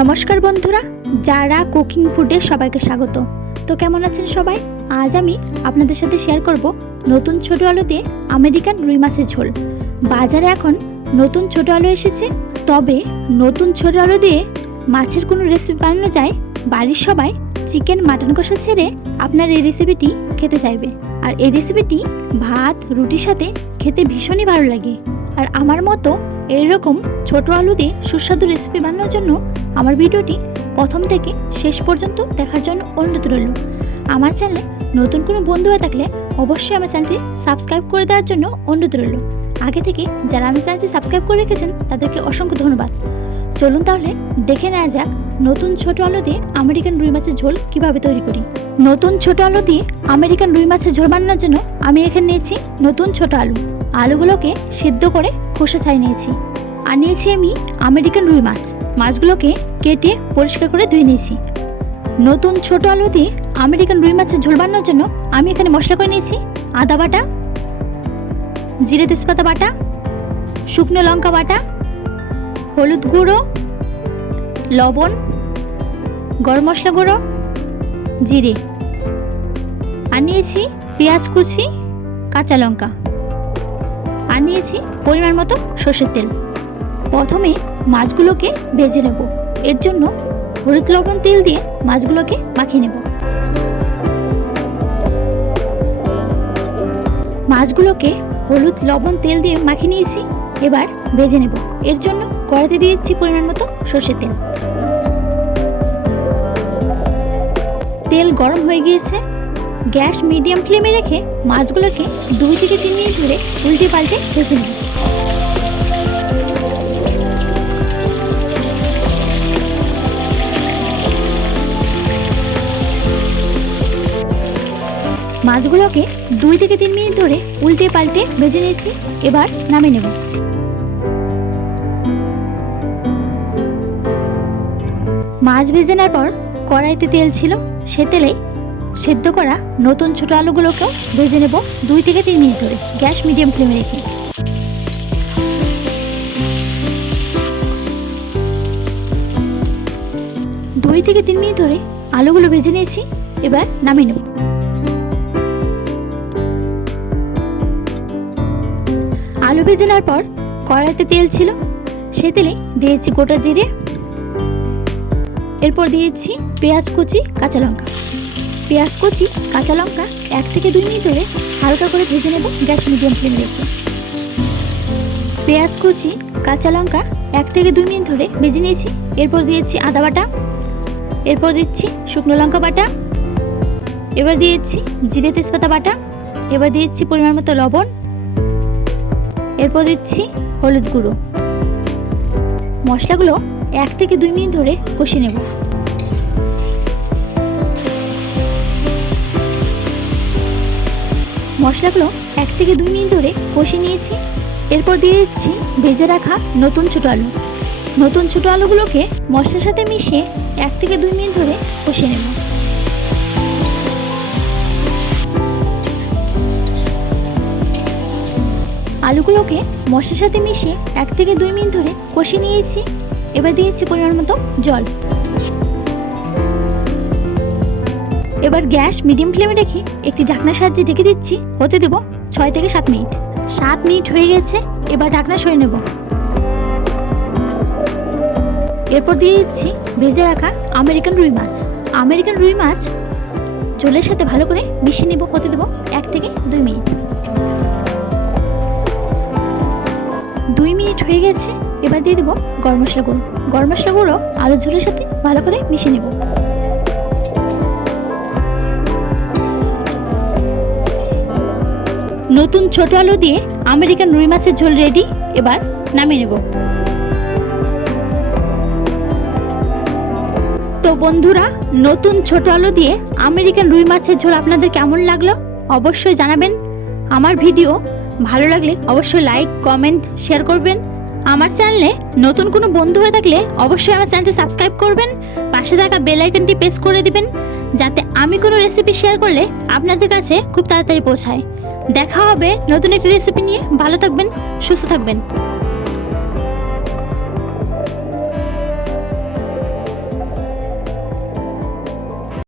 নমস্কার বন্ধুরা, যারা কুকিং ফুডে সবাইকে স্বাগত। তো কেমন আছেন সবাই? আজ আমি আপনাদের সাথে শেয়ার করব নতুন ছোট আলু দিয়ে আমেরিকান রুই মাছের ঝোল। বাজারে এখন নতুন ছোট আলু এসেছে, তবে নতুন ছোট আলু দিয়ে মাছের কোনো রেসিপি বানানো যায়? বাড়ির সবাই চিকেন মাটন কষা ছেড়ে আপনার এই রেসিপিটি খেতে চাইবে। আর এই রেসিপিটি ভাত রুটির সাথে খেতে ভীষণই ভালো লাগে। আর আমার মতো এইরকম ছোট আলু দিয়ে সুস্বাদু রেসিপি বানানোর জন্য আমার ভিডিওটি প্রথম থেকে শেষ পর্যন্ত দেখার জন্য অনুরোধ রইল। আমার চ্যানেলে নতুন কোনো বন্ধু হয়ে থাকলে অবশ্যই আমার চ্যানেলটি সাবস্ক্রাইব করে দেওয়ার জন্য অনুরোধ রইল। আগে থেকে যারা আমার চ্যানেলটি সাবস্ক্রাইব করে রেখেছেন তাদেরকে অসংখ্য ধন্যবাদ। চলুন তাহলে দেখে নেওয়া যাক নতুন ছোট আলু দিয়ে আমেরিকান রুই মাছের ঝোল কিভাবে তৈরি করি। নতুন ছোট আলু দিয়ে আমেরিকান রুই মাছের ঝোল বানানোর জন্য আমি এখানে নিয়েছি নতুন ছোট আলু। আলুগুলোকে সেদ্ধ করে খোসা ছাড়িয়ে নিয়েছি। আর নিয়েছি আমি আমেরিকান রুই মাছ। মাছগুলোকে কেটে পরিষ্কার করে ধুয়ে নিয়েছি। নতুন ছোট আলু দিয়ে আমেরিকান রুই মাছের ঝোল বানানোর জন্য আমি এখানে মশলা করে নিয়েছি আদা বাটা, জিরে তেজপাতা বাটা, শুকনো লঙ্কা বাটা, হলুদ গুঁড়ো, লবণ, গরম মশলা গুঁড়ো, জিরে। আর নিয়েছি পেঁয়াজ কুচি, কাঁচা লঙ্কা। আর নিয়েছি পরিমাণ মতো সরষের তেল। প্রথমে মাছগুলোকে ভেজে নেব। এর জন্য হলুদ লবণ তেল দিয়ে মাছগুলোকে মাখিয়ে নেব। মাছগুলোকে হলুদ লবণ তেল দিয়ে মাখিয়ে নিয়েছি, এবার ভেজে নেব। এর জন্য কড়াইতে দিয়েছি পরিমাণ মতো সরষের তেল। তেল গরম হয়ে গিয়েছে। গ্যাস মিডিয়াম ফ্লেমে রেখে মাছগুলোকে 2 থেকে 3 মিনিট ধরে উল্টে পাল্টে ভেজে নেব। মাছগুলোকে 2 থেকে 3 মিনিট ধরে উল্টে পাল্টে ভেজে নিয়েছি, এবার নামিয়ে নেব। মাছ ভেজে নেওয়ার পর কড়াইতে তেল ছিল, সে তেলেই সেদ্ধ করা নতুন ছোট আলুগুলোকেও ভেজে নেব 2 থেকে 3 মিনিট ধরে গ্যাস মিডিয়াম ফ্লেমে রেখে। দুই থেকে 3 মিনিট ধরে আলুগুলো ভেজে নিয়েছি, এবার নামিয়ে নেব। আলু ভেজে নেওয়ার পর কড়াইতে তেল ছিল, সে তেলে দিয়েছি গোটা জিরে, এরপর দিয়েছি পেঁয়াজ কুচি, কাঁচা লঙ্কা। পেঁয়াজ কুচি, কাঁচা লঙ্কা 1 থেকে 2 মিনিট ধরে হালকা করে ভেজে নেব গ্যাস মিডিয়াম ফ্লেমে রেখে। পেঁয়াজ কুচি, কাঁচা লঙ্কা 1 থেকে 2 মিনিট ধরে ভেজে নিয়েছি, এরপর দিয়েছি আদা বাটা, এরপর দিচ্ছি শুকনো লঙ্কা বাটা, এবার দিয়েছি জিরে তেজপাতা বাটা, এবার দিয়েছি পরিমাণ মতো লবণ, এরপর দিচ্ছি হলুদ গুঁড়ো। মশলাগুলো 1 থেকে 2 মিনিট ধরে কষিয়ে নেব। মশলাগুলো 1 থেকে 2 মিনিট ধরে কষিয়ে নিয়েছি, এরপর দিয়ে দিচ্ছি ভেজে রাখা নতুন ছোট আলু। নতুন ছোট আলুগুলোকে মশলার সাথে মিশিয়ে 1 থেকে 2 মিনিট ধরে কষিয়ে নেব। আলুগুলোকে মশলার সাথে মিশিয়ে 1 থেকে 2 মিনিট ধরে কষিয়ে নিয়েছি, এবার দিয়েছি পরিমাণ মতো জল। এবার গ্যাস মিডিয়াম ফ্লেমে রেখে একটি ঢাকনার সাহায্যে ঢেকে দিচ্ছি, হতে দেব 6 থেকে 7 মিনিট। 7 মিনিট হয়ে গেছে, এবার ঢাকনা সরিয়ে নেব। এরপর দিয়ে দিচ্ছি ভেজে রাখা আমেরিকান রুই মাছ। আমেরিকান রুই মাছ ঝোলের সাথে ভালো করে মিশিয়ে নেব, হতে দেব 1 থেকে 2 মিনিট। 2 মিনিট হয়ে গেছে, এবার দিয়ে দেব গরম মশলা গুঁড়ো। গরম মশলা গুঁড়ো আলুর ঝোলের সাথে ভালো করে মিশিয়ে নেব। নতুন ছোট আলু দিয়ে আমেরিকান রুই মাছের ঝোল রেডি, এবার নামিয়ে নেব। তো বন্ধুরা, নতুন ছোট আলু দিয়ে আমেরিকান রুই মাছের ঝোল আপনাদের কেমন লাগলো অবশ্যই জানাবেন। আমার ভিডিও ভালো লাগলে অবশ্যই লাইক, কমেন্ট, শেয়ার করবেন। আমার চ্যানেলে নতুন কোনো বন্ধু হয়ে থাকলে অবশ্যই আমার চ্যানেলটি সাবস্ক্রাইব করবেন। পাশে থাকা বেল আইকনটি প্রেস করে দিবেন, যাতে আমি কোনো রেসিপি শেয়ার করলে আপনাদের কাছে খুব তাড়াতাড়ি পৌঁছায়। দেখা হবে নতুন একটি রেসিপি নিয়ে। ভালো থাকবেন, সুস্থ থাকবেন।